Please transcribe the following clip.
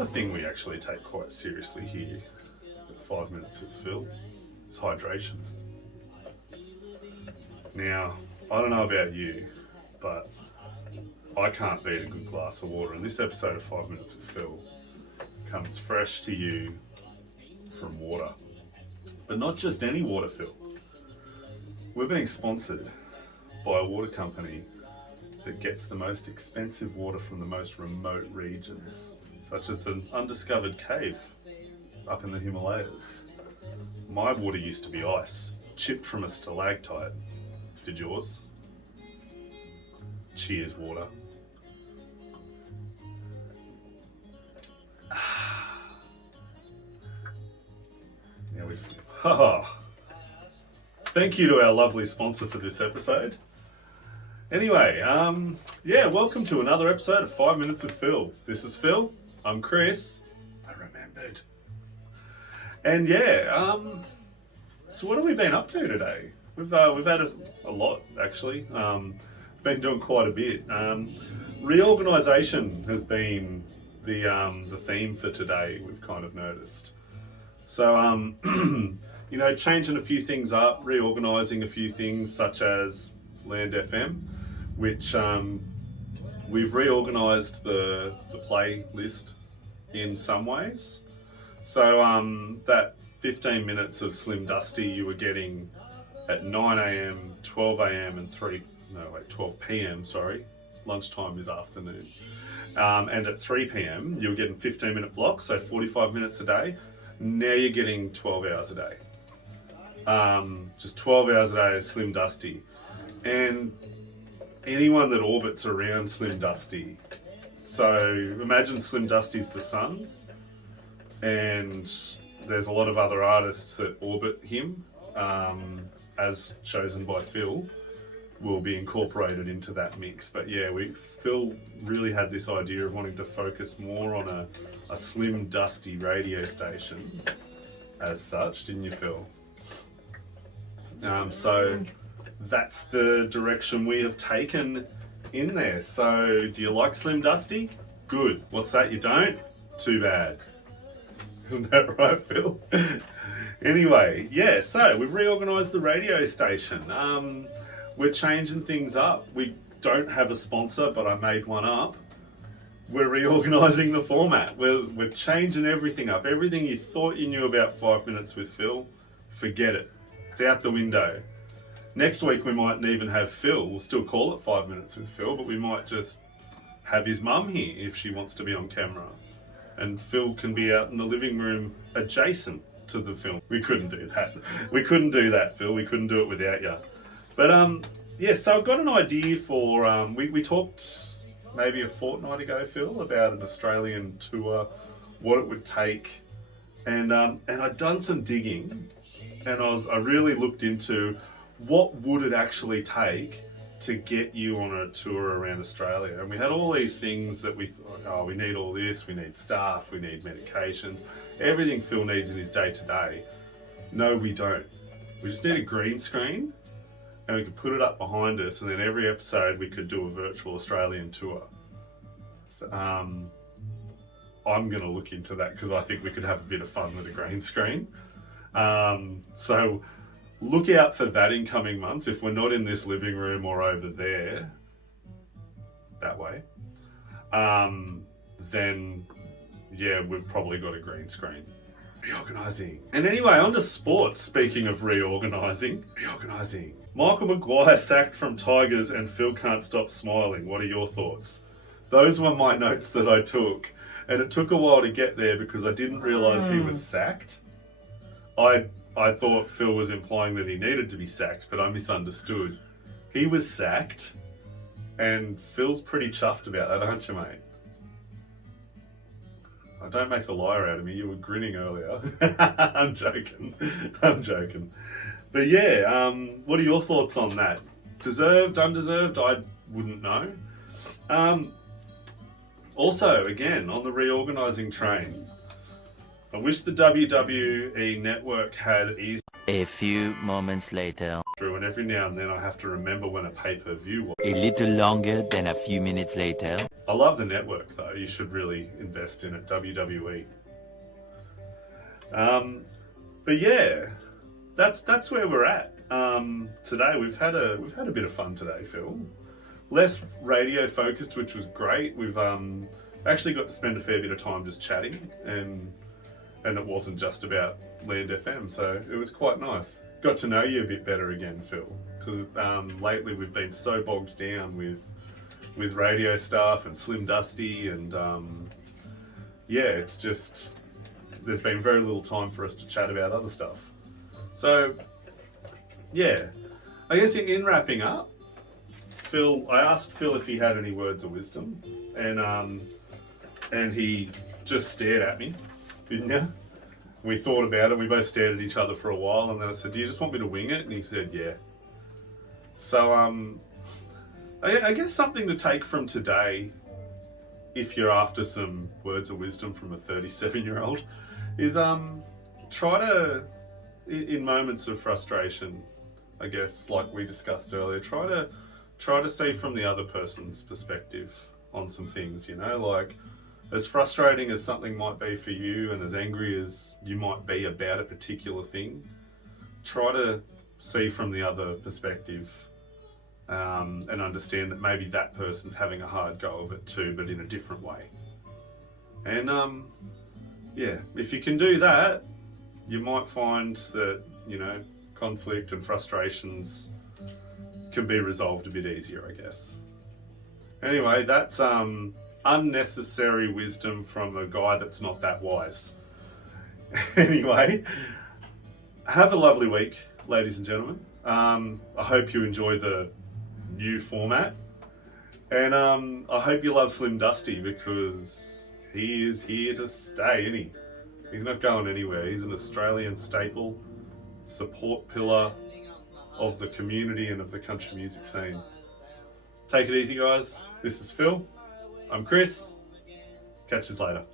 another thing we actually take quite seriously here at 5 Minutes with Phil is hydration. Now, I don't know about you, but I can't beat a good glass of water, and this episode of 5 Minutes with Phil comes fresh to you from water. But not just any water, Phil. We're being sponsored by a water company that gets the most expensive water from the most remote regions, such as an undiscovered cave up in the Himalayas. My water used to be ice, chipped from a stalactite. Did yours? Cheers, water. Now we just... Thank you to our lovely sponsor for this episode. Anyway, welcome to another episode of 5 Minutes with Phil. This is Phil. I'm Chris. I remembered. And so what have we been up to today? We've had a lot, actually. Been doing quite a bit. Reorganisation has been the theme for today, we've kind of noticed. So, changing a few things up, reorganising a few things, such as Land FM, which we've reorganised the playlist in some ways. So that 15 minutes of Slim Dusty you were getting at 9 a.m, 12 a.m, and 12 p.m, lunchtime is afternoon. And at 3 p.m, you were getting 15-minute blocks, so 45 minutes a day. Now you're getting 12 hours a day. Just 12 hours a day of Slim Dusty. And anyone that orbits around Slim Dusty, so imagine Slim Dusty's the sun, and there's a lot of other artists that orbit him, as chosen by Phil, will be incorporated into that mix. But yeah, Phil really had this idea of wanting to focus more on a Slim Dusty radio station as such, didn't you, Phil? So that's the direction we have taken in there. So do you like Slim Dusty? Good. What's that you don't? Too bad. Isn't that right, Phil? Anyway, so we've reorganised the radio station. We're changing things up. We don't have a sponsor, but I made one up. We're reorganising the format. We're changing everything up. Everything you thought you knew about 5 Minutes with Phil, forget it. It's out the window. Next week we might even have Phil. We'll still call it 5 Minutes with Phil, but we might just have his mum here if she wants to be on camera. And Phil can be out in the living room adjacent to the film. We couldn't do that. We couldn't do that, Phil. We couldn't do it without you. But so I've got an idea for, we talked maybe a fortnight ago, Phil, about an Australian tour, what it would take. And I'd done some digging, and I really looked into what would it actually take to get you on a tour around Australia. And we had all these things that we thought, we need all this, we need staff, we need medication, everything Phil needs in his day-to-day. No, we don't. We just need a green screen, and we could put it up behind us, and then every episode we could do a virtual Australian tour. So, I'm going to look into that because I think we could have a bit of fun with a green screen. So look out for that in coming months. If we're not in this living room or over there, that way, then we've probably got a green screen. Reorganising. And anyway, on to sports. Speaking of reorganising. Michael Maguire sacked from Tigers and Phil can't stop smiling. What are your thoughts? Those were my notes that I took. And it took a while to get there because I didn't realise he was sacked. I thought Phil was implying that he needed to be sacked, but I misunderstood. He was sacked, and Phil's pretty chuffed about that, aren't you, mate? Don't make a liar out of me. You were grinning earlier. I'm joking. But what are your thoughts on that? Deserved, undeserved? I wouldn't know. Also, again, on the reorganising train, I wish the WWE network had easy A few moments later. And every now and then I have to remember when a pay-per-view was. A little longer than a few minutes later. I love the network though. You should really invest in it, WWE. But yeah, that's where we're at. Today we've had a bit of fun today, Phil. Less radio focused, which was great. We've actually got to spend a fair bit of time just chatting, and it wasn't just about Land FM, so it was quite nice. Got to know you a bit better again, Phil, because lately we've been so bogged down with radio stuff and Slim Dusty, and yeah, it's just there's been very little time for us to chat about other stuff. So yeah, I guess in wrapping up, I asked Phil if he had any words of wisdom, and he just stared at me, didn't you? We thought about it. We both stared at each other for a while, and then I said, "Do you just want me to wing it?" And he said, "Yeah." So I guess something to take from today, if you're after some words of wisdom from a 37-year-old, is try to, in moments of frustration, I guess, like we discussed earlier, try to see from the other person's perspective on some things, you know, like as frustrating as something might be for you and as angry as you might be about a particular thing, try to see from the other perspective, and understand that maybe that person's having a hard go of it too, but in a different way. And yeah, if you can do that, you might find that, you know, conflict and frustrations can be resolved a bit easier, I guess. Anyway, that's unnecessary wisdom from a guy that's not that wise. Anyway, have a lovely week, ladies and gentlemen. I hope you enjoy the new format, and I hope you love Slim Dusty, because he is here to stay, isn't he? He's not going anywhere. He's an Australian staple, support pillar of the community and of the country music scene. Take it easy, guys. This is Phil. I'm Chris. Catch us later.